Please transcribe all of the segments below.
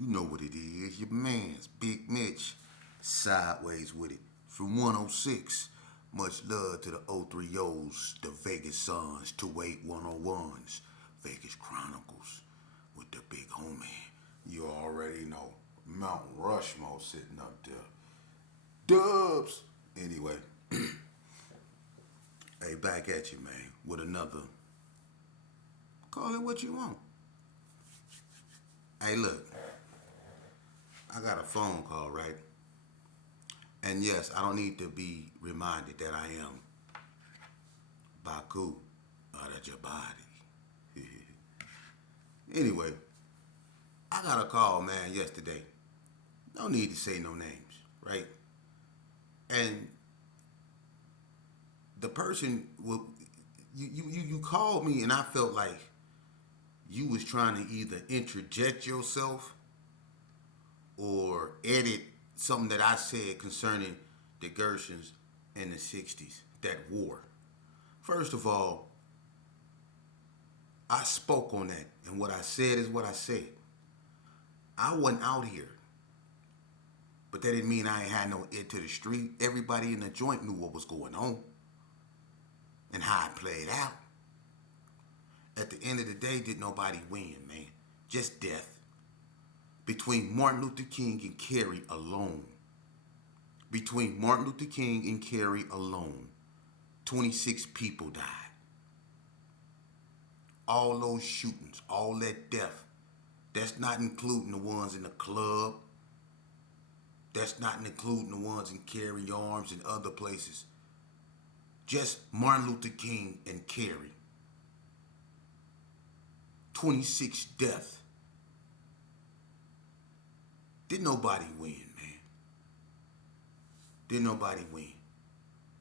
You know what it is. Your man's Big Mitch. Sideways with it. From 106. Much love to the 030s, the Vegas Suns, 28101s, Vegas Chronicles with the big homie. You already know. Mount Rushmore sitting up there. Dubs. Anyway, hey, back at you, man, with another. Call it what you want. Hey, look, I got a phone call, right? And yes, I don't need to be reminded that I am Baku out of your body. Anyway, I got a call, man, yesterday. No need to say no names, right? And the person, you called me, and I felt like you was trying to either interject yourself or edit something that I said concerning the Gershons in the 60s, that war. First of all, I spoke on that, and what I said is what I said. I wasn't out here, but that didn't mean I ain't had no ear to the street. Everybody in the joint knew what was going on and how it played out. At the end of the day, did nobody win, man. Just death. Between Martin Luther King and Kerry alone. Between Martin Luther King and Kerry alone, 26 people died. All those shootings, all that death. That's not including the ones in the club. That's not including the ones in Kerry Arms and other places. Just Martin Luther King and Kerry. 26 deaths. Did nobody win, man. Did nobody win.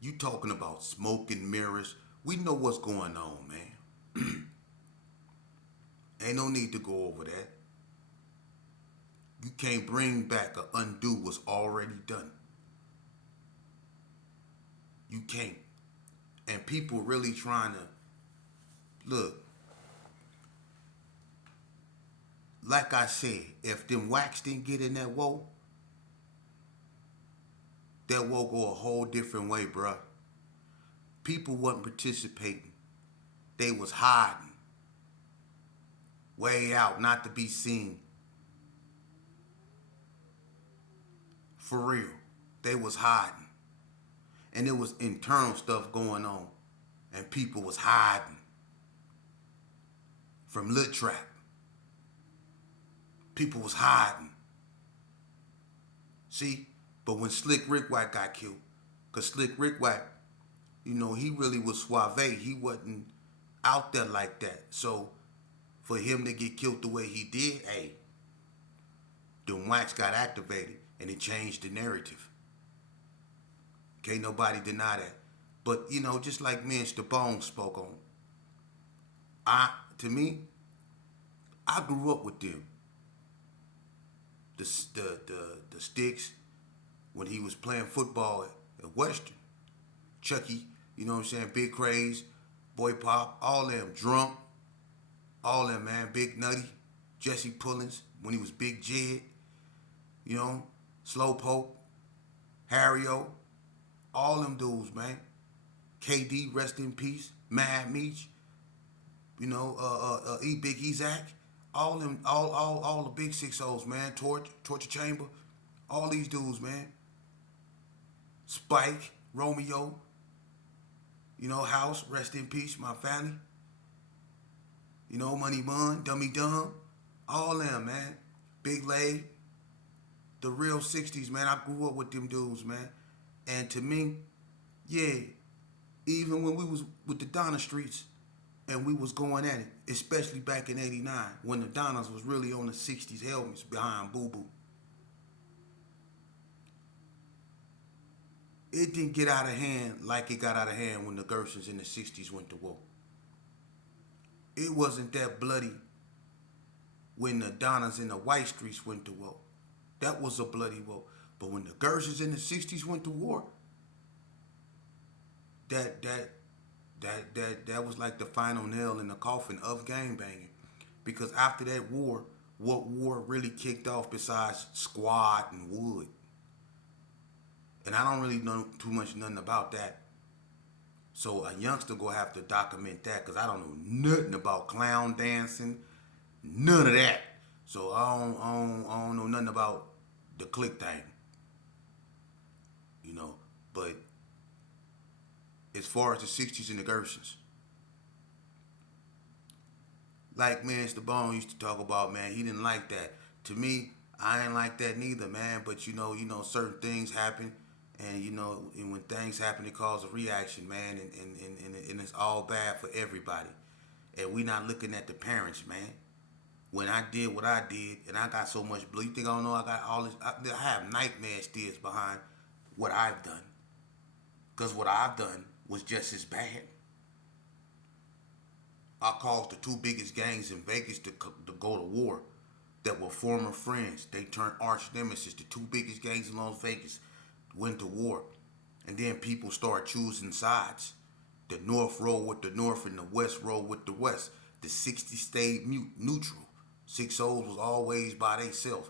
You talking about smoke and mirrors. We know what's going on, man. Ain't no need to go over that. You can't bring back or undo what's already done. You can't. And people really trying to, look, like I said, if them wax didn't get in that woe go a whole different way, bruh. People wasn't participating. They was hiding. Way out, not to be seen. For real. They was hiding. And there was internal stuff going on. And people was hiding. From Lit Trap. People was hiding. See? But when Slick Rick Wack got killed, because Slick Rick Wack, you know, he really was suave. He wasn't out there like that. So for him to get killed the way he did, hey, them wax got activated and it changed the narrative. Can't nobody deny that. But, you know, just like me and Stabone spoke on, to me, I grew up with them. The Sticks, when he was playing football at Western. Chucky, you know what I'm saying? Big Craze, Boy Pop, all them. Drunk, all them, man. Big Nutty, Jesse Pullins, when he was Big Jed, you know, Slowpoke, Harry-O, all them dudes, man. KD, rest in peace. Mad Meech, you know, Big Ezak, all them, all the big 6-0s, man. Torture Chamber, all these dudes, man. Spike, Romeo, you know, House, rest in peace, my family. You know, Money Bun, Dummy Dumb, all them, man. Big Lay, the real 60s, man. I grew up with them dudes, man. And to me, yeah, even when we was with the Donna Streets and we was going at it, especially back in 89, when the Donnas was really on the 60s helmets behind Boo Boo. It didn't get out of hand like it got out of hand when the Gershons in the 60s went to war. It wasn't that bloody when the Donnas in the White Streets went to war. That was a bloody war. But when the Gershons in the 60s went to war, that was like the final nail in the coffin of gangbanging. Because after that war, what war really kicked off besides squad and wood. And I don't really know too much nothing about that. So a youngster gonna have to document that because I don't know nothing about clown dancing, none of that. So I don't know nothing about the click thing, you know. But as far as the 60s and the Gersons, like man, Mr. Bone used to talk about, man, he didn't like that. To me, I ain't like that neither, man. But certain things happen, and and when things happen, it causes a reaction, man, and it's all bad for everybody. And we not looking at the parents, man. When I did what I did, and I got so much blood, you think I don't know? I got all this. I have nightmare still behind what I've done, cause what I've done was just as bad. I caused the two biggest gangs in Vegas to go to war that were former friends. They turned arch nemesis. The two biggest gangs in Las Vegas went to war. And then people start choosing sides. The North rolled with the North and the West rolled with the West. The 60 stayed neutral. 6-0 was always by themselves.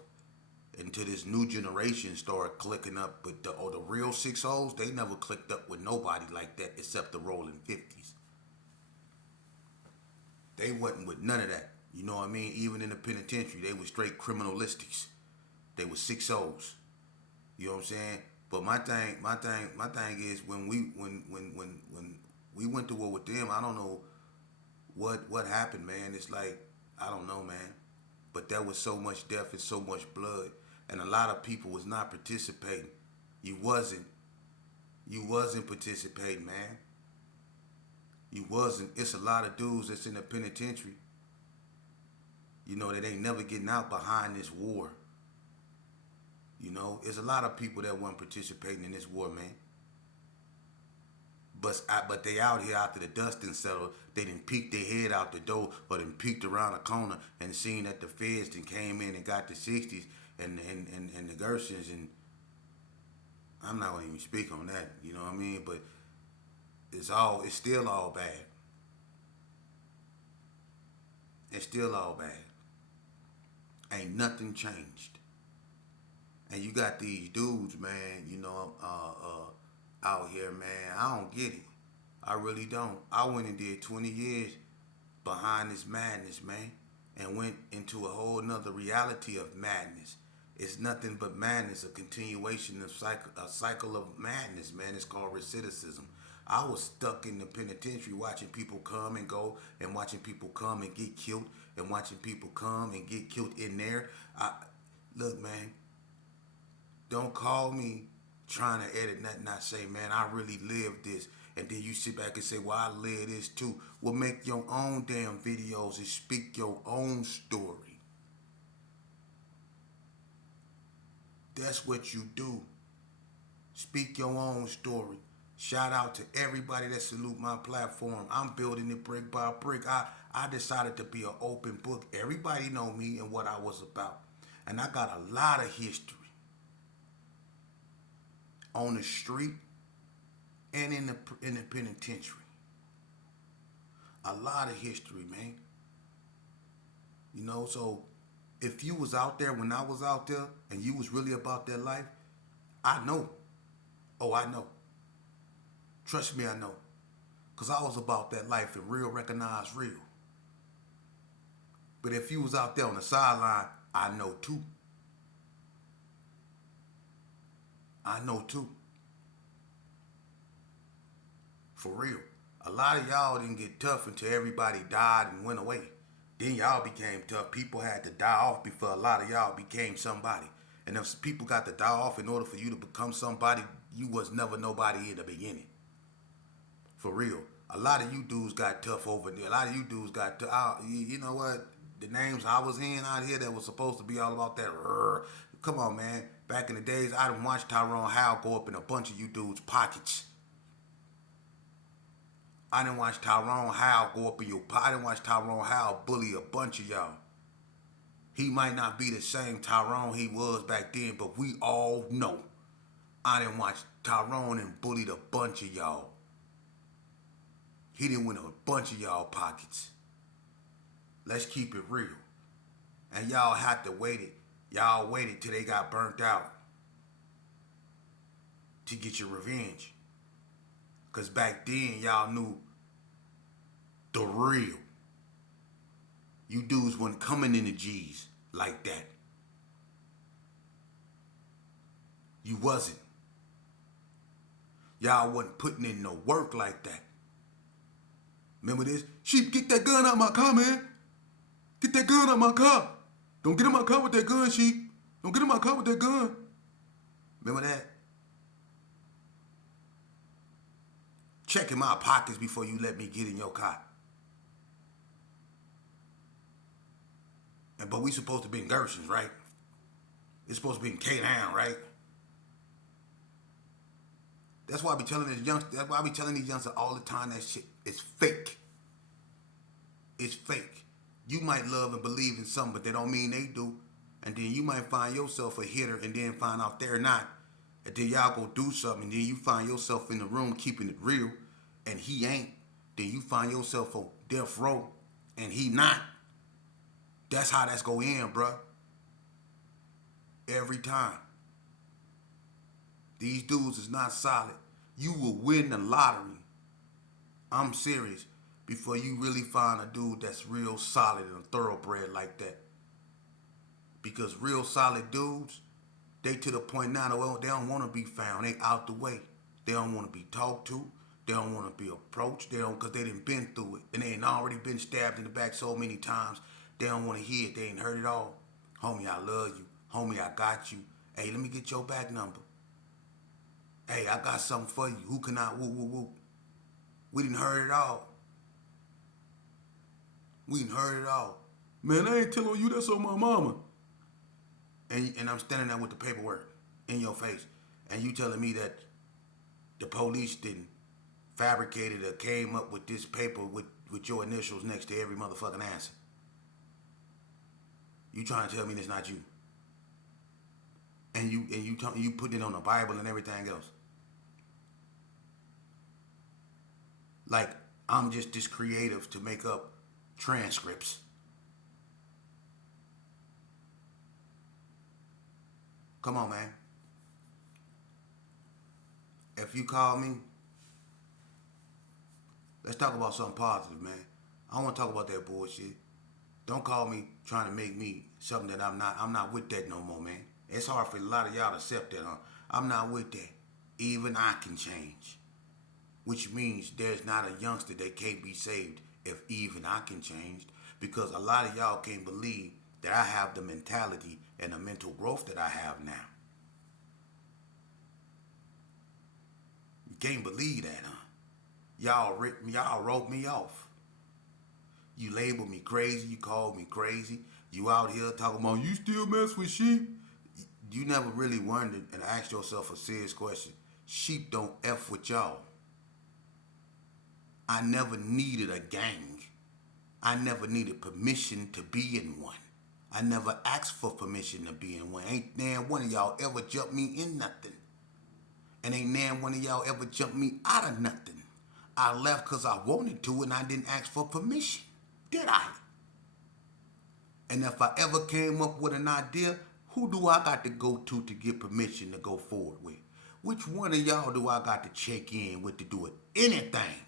Until this new generation started clicking up. But the real 6-0s, they never clicked up with nobody like that except the rolling 50s. They wasn't with none of that. You know what I mean? Even in the penitentiary, they were straight criminalistics. They were 6-0s. You know what I'm saying? But my thing is when we went to war with them, I don't know what happened, man. It's like I don't know, man. But there was so much death and so much blood, and a lot of people was not participating. You wasn't. You wasn't participating, man. You wasn't. It's a lot of dudes that's in the penitentiary. That ain't never getting out behind this war. There's a lot of people that weren't participating in this war, man. But they out here after the dust and settled. They didn't peek their head out the door, or then peeked around the corner and seen that the feds then came in and got the 60s and the Gersons, and I'm not gonna even speak on that. You know what I mean? But it's still all bad. It's still all bad. Ain't nothing changed. And you got these dudes, man, out here, man. I don't get it. I really don't. I went and did 20 years behind this madness, man, and went into a whole nother reality of madness. It's nothing but madness, a continuation of a cycle of madness, man. It's called recidivism. I was stuck in the penitentiary watching people come and go, and watching people come and get killed, and watching people come and get killed in there. Look, man, don't call me trying to edit nothing I say, man. I really lived this. And then you sit back and say, well, I live this too. Well, make your own damn videos and speak your own story. That's what you do. Speak your own story. Shout out to everybody that salute my platform. I'm building it brick by brick. I decided to be an open book. Everybody know me and what I was about. And I got a lot of history. On the street and in the penitentiary. A lot of history, man. So if you was out there when I was out there and you was really about that life, I know. Oh, I know. Trust me, I know. Because I was about that life and real recognize real. But if you was out there on the sideline, I know too. I know too. For real. A lot of y'all didn't get tough until everybody died and went away. Then y'all became tough. People had to die off before a lot of y'all became somebody. And if people got to die off in order for you to become somebody, you was never nobody in the beginning. For real. A lot of you dudes got tough over there. A lot of you dudes got tough. You know what? The names I was in out here that was supposed to be all about that. Come on, man. Back in the days, I done watched Tyrone Howe go up in a bunch of you dudes' pockets. I didn't watch Tyrone Howe go up in your pocket. I didn't watch Tyrone Howe bully a bunch of y'all. He might not be the same Tyrone he was back then, but we all know. I didn't watch Tyrone and bullied a bunch of y'all. He didn't win a bunch of y'all pockets. Let's keep it real. And y'all had to wait it. Y'all waited till they got burnt out to get your revenge. Because back then, y'all knew the real. You dudes weren't coming in the G's like that. You wasn't. Y'all wasn't putting in no work like that. Remember this? Sheep, get that gun out of my car, man. Get that gun out of my car. Don't get in my car with that gun, Sheep. Don't get in my car with that gun. Remember that? Checking my pockets before you let me get in your car. But we supposed to be in Gersons, right? It's supposed to be in K-Town, right? That's why I be telling these youngsters all the time that shit is fake. It's fake. You might love and believe in something, but that don't mean they do. And then you might find yourself a hitter and then find out they're not. And then y'all go do something and then you find yourself in the room keeping it real and he ain't. Then you find yourself on death row and he not. That's how that's gonna end, bruh. Every time. These dudes is not solid. You will win the lottery. I'm serious. Before you really find a dude that's real solid and a thoroughbred like that. Because real solid dudes, they to the point now they don't want to be found. They out the way. They don't want to be talked to. They don't want to be approached. They don't, because they done been through it. And they ain't already been stabbed in the back so many times. They don't want to hear it. They ain't heard it all. Homie, I love you. Homie, I got you. Hey, let me get your back number. Hey, I got something for you. Who can I woo woo woo? We done heard it all. We done heard it all. Man, I ain't telling you that's on my mama. And I'm standing there with the paperwork in your face. And you telling me that the police didn't fabricate it or came up with this paper with your initials next to every motherfucking answer. You trying to tell me it's not you. And you put it on the Bible and everything else. Like, I'm just this creative to make up transcripts. Come on, man. If you call me, let's talk about something positive, man. I don't want to talk about that bullshit. Don't call me trying to make me something that I'm not. I'm not with that no more, man. It's hard for a lot of y'all to accept that, huh? I'm not with that. Even I can change. Which means there's not a youngster that can't be saved if even I can change. Because a lot of y'all can't believe that I have the mentality and the mental growth that I have now. You can't believe that, huh? Y'all wrote me off. You labeled me crazy. You called me crazy. You out here talking about you still mess with sheep. You never really wondered and asked yourself a serious question. Sheep don't F with y'all. I never needed a gang. I never needed permission to be in one. I never asked for permission to be in one. Ain't nan one of y'all ever jumped me in nothing. And ain't nan one of y'all ever jumped me out of nothing. I left because I wanted to and I didn't ask for permission. Did I? And if I ever came up with an idea, who do I got to go to get permission to go forward with? Which one of y'all do I got to check in with to do it? Anything.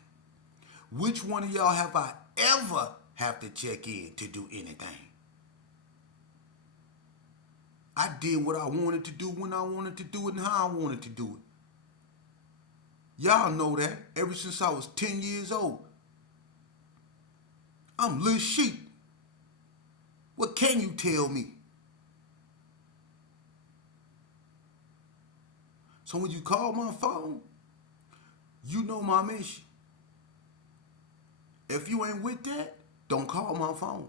Which one of y'all have I ever have to check in to do anything? I did what I wanted to do when I wanted to do it and how I wanted to do it. Y'all know that ever since I was 10 years old. I'm Lil Sheep. What can you tell me? So when you call my phone, you know my mission. If you ain't with that, don't call my phone.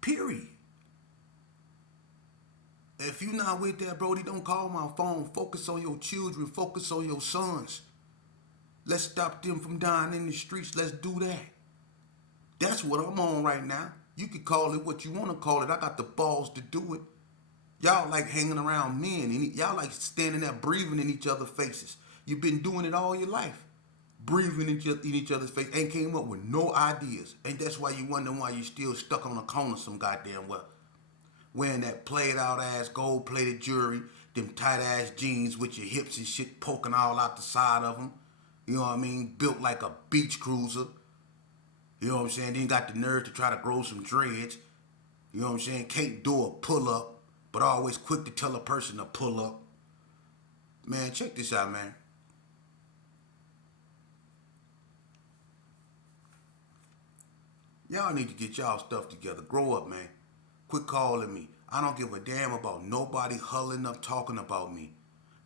Period. If you not with that, Brody, don't call my phone. Focus on your children. Focus on your sons. Let's stop them from dying in the streets. Let's do that. That's what I'm on right now. You can call it what you want to call it. I got the balls to do it. Y'all like hanging around men. And y'all like standing there breathing in each other's faces. You've been doing it all your life. breathing in each other's face, ain't came up with no ideas. And that's why you wonder why you still stuck on the corner some goddamn well. Wearing that played out ass gold plated jewelry, them tight ass jeans with your hips and shit poking all out the side of them. You know what I mean? Built like a beach cruiser. You know what I'm saying? Then got the nerve to try to grow some dreads. You know what I'm saying? Can't do a pull up, but always quick to tell a person to pull up. Man, check this out, man. Y'all need to get y'all stuff together. Grow up, man. Quit calling me. I don't give a damn about nobody hulling up talking about me.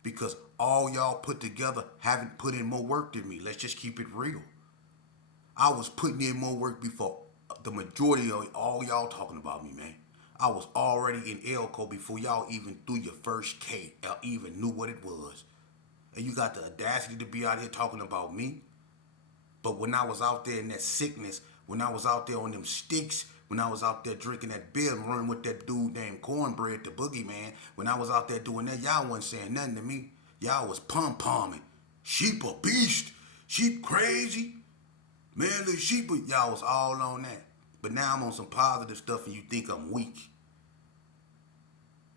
Because all y'all put together haven't put in more work than me. Let's just keep it real. I was putting in more work before the majority of all y'all talking about me, man. I was already in Elko before y'all even threw your first K or even knew what it was. And you got the audacity to be out here talking about me? But when I was out there in that sickness, when I was out there on them sticks, when I was out there drinking that beer and running with that dude named Cornbread, the boogeyman, when I was out there doing that, y'all wasn't saying nothing to me. Y'all was pom-pomming. Sheep a beast. Sheep crazy. Man, the sheep, y'all was all on that. But now I'm on some positive stuff and you think I'm weak.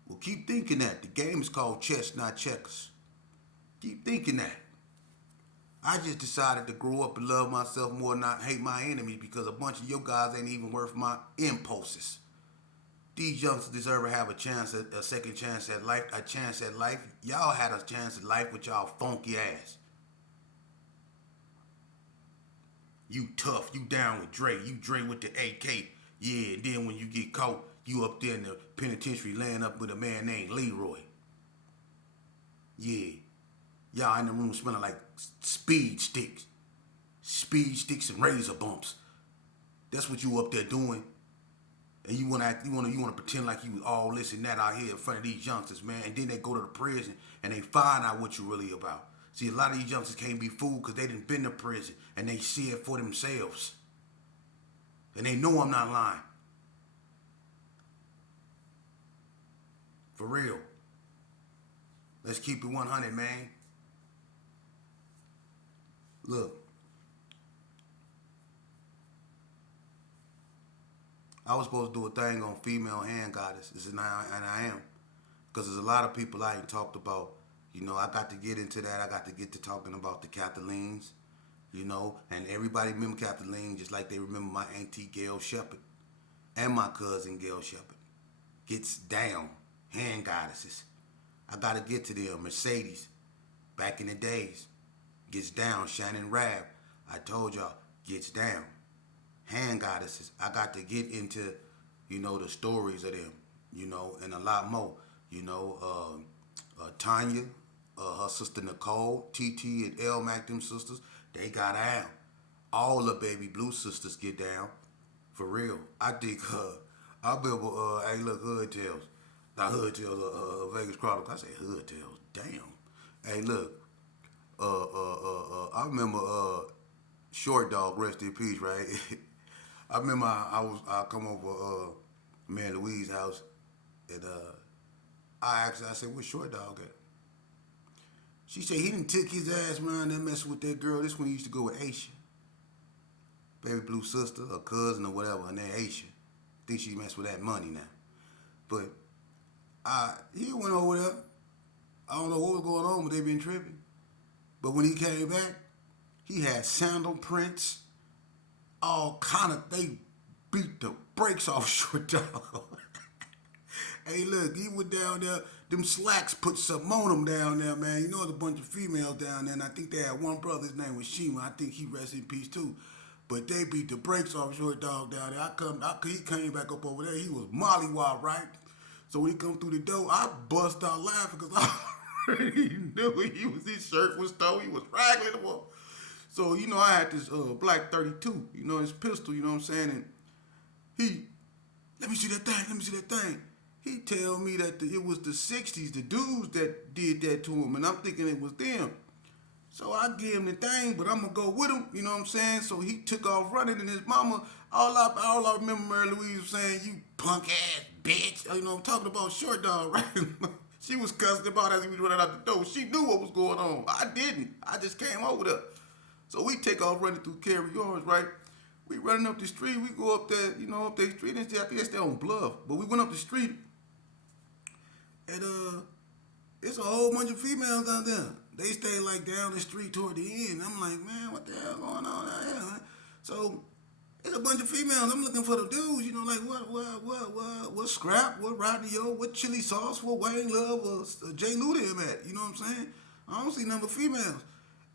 Well, keep thinking that. The game is called chess, not checkers. Keep thinking that. I just decided to grow up and love myself more and not hate my enemies because a bunch of your guys ain't even worth my impulses. These youngsters deserve to have a second chance at life, a chance at life. Y'all had a chance at life with y'all funky ass. You tough, you down with Dre, you Dre with the AK. Yeah, and then when you get caught, you up there in the penitentiary laying up with a man named Leroy. Yeah. Y'all in the room smelling like speed sticks and razor bumps. That's what you up there doing. And you wanna pretend like you was all this and that out here in front of these youngsters, man. And then they go to the prison and they find out what you really about. See, a lot of these youngsters can't be fooled because they done been to prison and they see it for themselves. And they know I'm not lying. For real. Let's keep it 100, man. Look, I was supposed to do a thing on female hand goddesses, and I am. Because there's a lot of people I ain't talked about. You know, I got to get into that. I got to get to talking about the Cathalines, you know, and everybody remember Kathleen just like they remember my auntie Gail Shepherd and my cousin Gail Shepherd. Gets down, hand goddesses. I got to get to them. Mercedes, back in the days. Gets down, Shannon Rab. I told y'all, gets down. Hand goddesses. I got to get into, you know, the stories of them, you know, and a lot more. You know, Tanya, her sister Nicole, TT and El Mac, them sisters, they got down. All the baby blue sisters get down. For real. I think, I remember, hey, look, Hood Tales. Not Hood Tales, Vegas Chronicles. I say Hood Tales. Damn. Hey, look. I remember Short Dog, rest in peace, right? I remember I come over man Louise's house and I asked her, I said, where's Short Dog at? She said he done took his ass around there messing with that girl. This one he used to go with Aisha. Baby blue sister or cousin or whatever, and then Aisha. Think she messed with that money now. But he went over there. I don't know what was going on, but they been tripping. But when he came back, he had sandal prints, all kind of, they beat the brakes off Short Dog. Hey, look, he went down there, them slacks put something on him down there, man. You know, there's a bunch of females down there, and I think they had one brother, his name was Shima. I think he rests in peace, too. But they beat the brakes off Short Dog down there. He came back up over there. He was mollywop, right? So when he come through the door, I bust out laughing because I already knew his shirt was stole. He was ragging him. So, you know, I had this black 32, you know, his pistol, you know what I'm saying? And he, let me see that thing. He tell me that it was the 60s, the dudes that did that to him, and I'm thinking it was them. So I give him the thing, but I'm going to go with him, you know what I'm saying? So he took off running, and his mama, all I remember Mary Louise was saying, you punk ass bitch. You know, I'm talking about Short Dog, right? She was cussing about as he was running out the door. She knew what was going on. I didn't. I just came over there. So we take off running through Cary Yards, right? We running up the street. We go up there, up the street. And I think it's there on Bluff. But we went up the street, and it's a whole bunch of females out there. They stay like down the street toward the end. I'm like, man, what the hell going on out here, man? So it's a bunch of females. I'm looking for the dudes, like what Scrap, what Rodney O, what Chili Sauce, what Wayne Love, or Jay Luda him at. You know what I'm saying? I don't see none but females.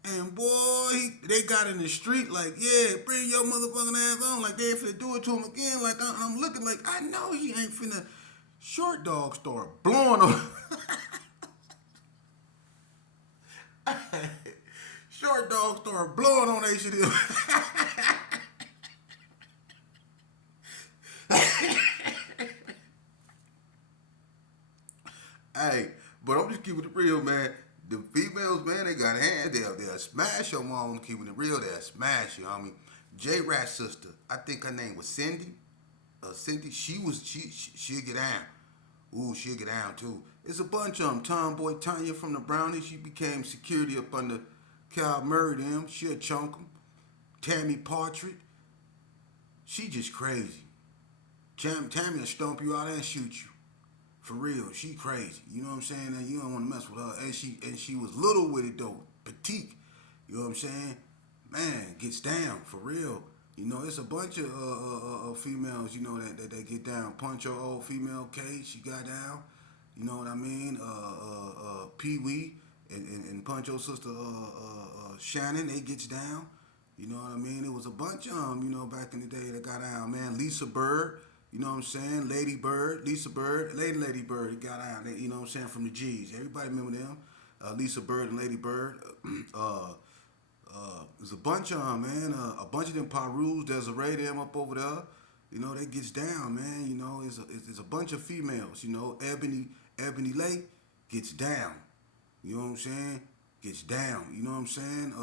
And boy, they got in the street like, yeah, bring your motherfucking ass on. Like they finna do it to him again. Like I'm looking like, I know he ain't finna. Short dog started blowing on. Short dog started blowing on that shit. Hey, but I'm just keeping it real, man. The females, man, they got hands. They'll smash your mom. I'm keeping it real. They'll smash you. I mean, J Rat's sister, I think her name was Cindy. Cindy, she'll get down. Ooh, she'll get down too. It's a bunch of them. Tomboy Tanya from the Brownies, she became security up under Cal Murray them. She'll chunk them. Tammy Partridge, she just crazy. Tammy will stomp you out and shoot you. For real, she crazy. You know what I'm saying? And you don't want to mess with her. And she was little with it though, petite. You know what I'm saying? Man, gets down for real. It's a bunch of females. That they get down. Punch old female Kate, she got down. You know what I mean? Pee Wee and Punch sister Shannon, they gets down. You know what I mean? It was a bunch of them. Back in the day that got down. Man, Lisa Bird. You know what I'm saying? Lady Bird, Lisa Bird, Lady Bird, got out. You know what I'm saying? From the G's. Everybody remember them? Lisa Bird and Lady Bird. There's a bunch of them, man. A bunch of them Parus, Desiree, them up over there. They gets down, man. It's a bunch of females. Ebony Lake gets down. You know what I'm saying? Gets down. You know what I'm saying?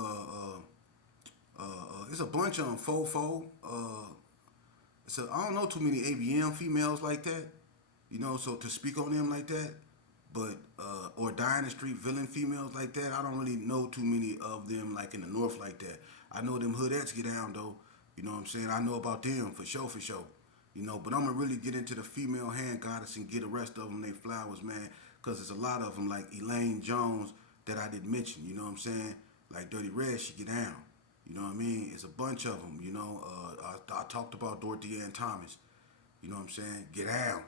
It's a bunch of them. Fofo. So I don't know too many ABM females like that, so to speak on them like that, but, or Diana Street villain females like that, I don't really know too many of them like in the North like that. I know them hoodettes get down though, you know what I'm saying? I know about them for sure. But I'm gonna really get into the female hand goddess and get the rest of them they flowers, man, because there's a lot of them like Elaine Jones that I didn't mention, you know what I'm saying? Like Dirty Red, she get down. You know what I mean? It's a bunch of them, I talked about Dorothy Ann Thomas. You know what I'm saying? Get down.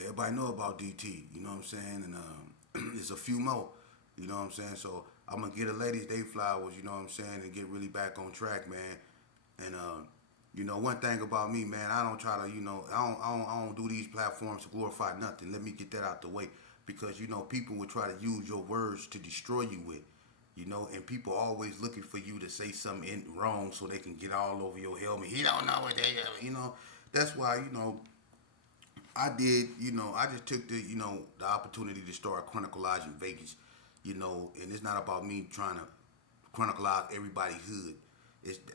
Everybody know about DT. You know what I'm saying? And there's a few more. You know what I'm saying? So I'm going to get the ladies they flowers, you know what I'm saying, and get really back on track, man. And, one thing about me, man, I don't try to, I don't do these platforms to glorify nothing. Let me get that out the way. Because, people will try to use your words to destroy you with. And people always looking for you to say something wrong so they can get all over your helmet. He don't know what they, That's why, I did, I just took the opportunity to start chronicalizing Vegas, and it's not about me trying to chronicleize everybody's hood.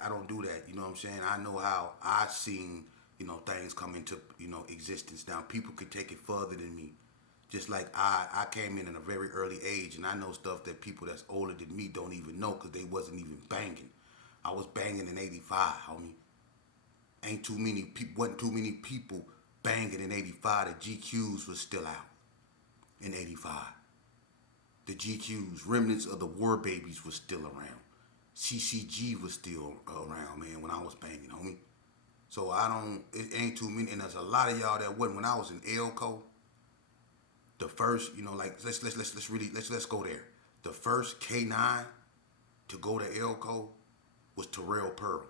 I don't do that, you know what I'm saying? I know how I've seen, things come into, existence. Now, people could take it further than me. Just like I came in a very early age, and I know stuff that people that's older than me don't even know because they wasn't even banging. I was banging in '85, homie. Wasn't too many people banging in '85. The GQs was still out in '85. The GQs, remnants of the War Babies, was still around. CCG was still around, man, when I was banging, homie. So it ain't too many, and there's a lot of y'all that wasn't when I was in Elko. The first, let's go there. The first K9 to go to Elko was Terrell Pearl.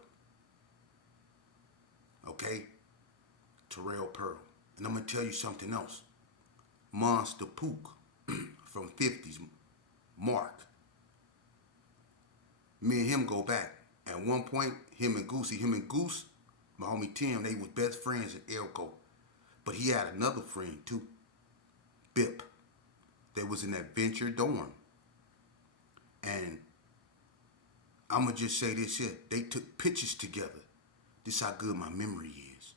Okay? Terrell Pearl. And I'm going to tell you something else. Monster Pook from 50s, Mark. Me and him go back. At one point, him and Goose, my homie Tim, they was best friends at Elko. But he had another friend too. Bip. They was in that Venture dorm. And I'm going to just say this here. They took pictures together. This how good my memory is.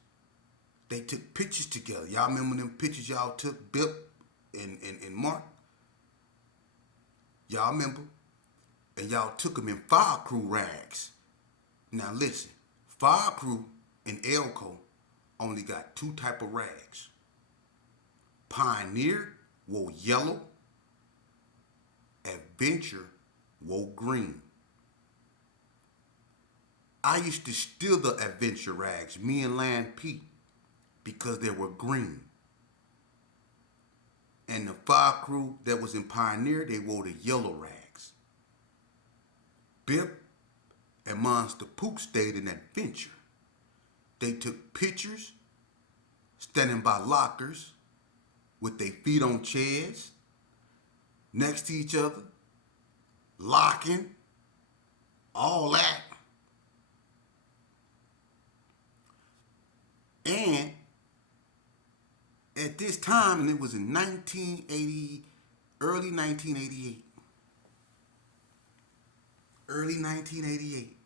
They took pictures together. Y'all remember them pictures y'all took, Bip and Mark? Y'all remember? And y'all took them in fire crew rags. Now listen, Fire Crew and Elko only got two type of rags. Pioneer wore yellow, Adventure wore green. I used to steal the Adventure rags, me and Land Pete, because they were green. And the Fire Crew that was in Pioneer, they wore the yellow rags. Bip and Monster Poop stayed in Adventure. They took pictures standing by lockers with their feet on chairs next to each other, locking, all that. And at this time, and it was in 1980, early 1988. Early 1988.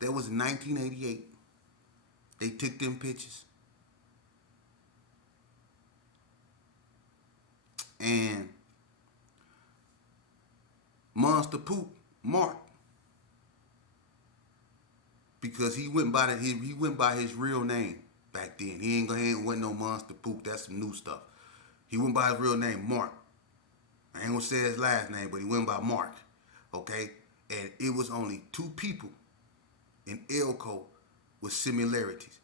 That was in 1988. They took them pictures. And Monster Poop, Mark, because he went by his real name back then. He wasn't no Monster Poop. That's some new stuff. He went by his real name, Mark. I ain't gonna say his last name, but he went by Mark. Okay? And it was only two people in Elko with similarities.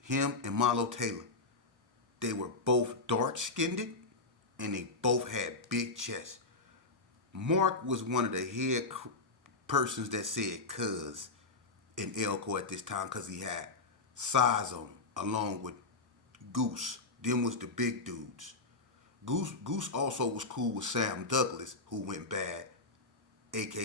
Him and Marlo Taylor. They were both dark-skinned and they both had big chests. Mark was one of the head persons that said cuz in Elko at this time because he had size on him, along with Goose. Them was the big dudes. Goose also was cool with Sam Douglas, who went bad, aka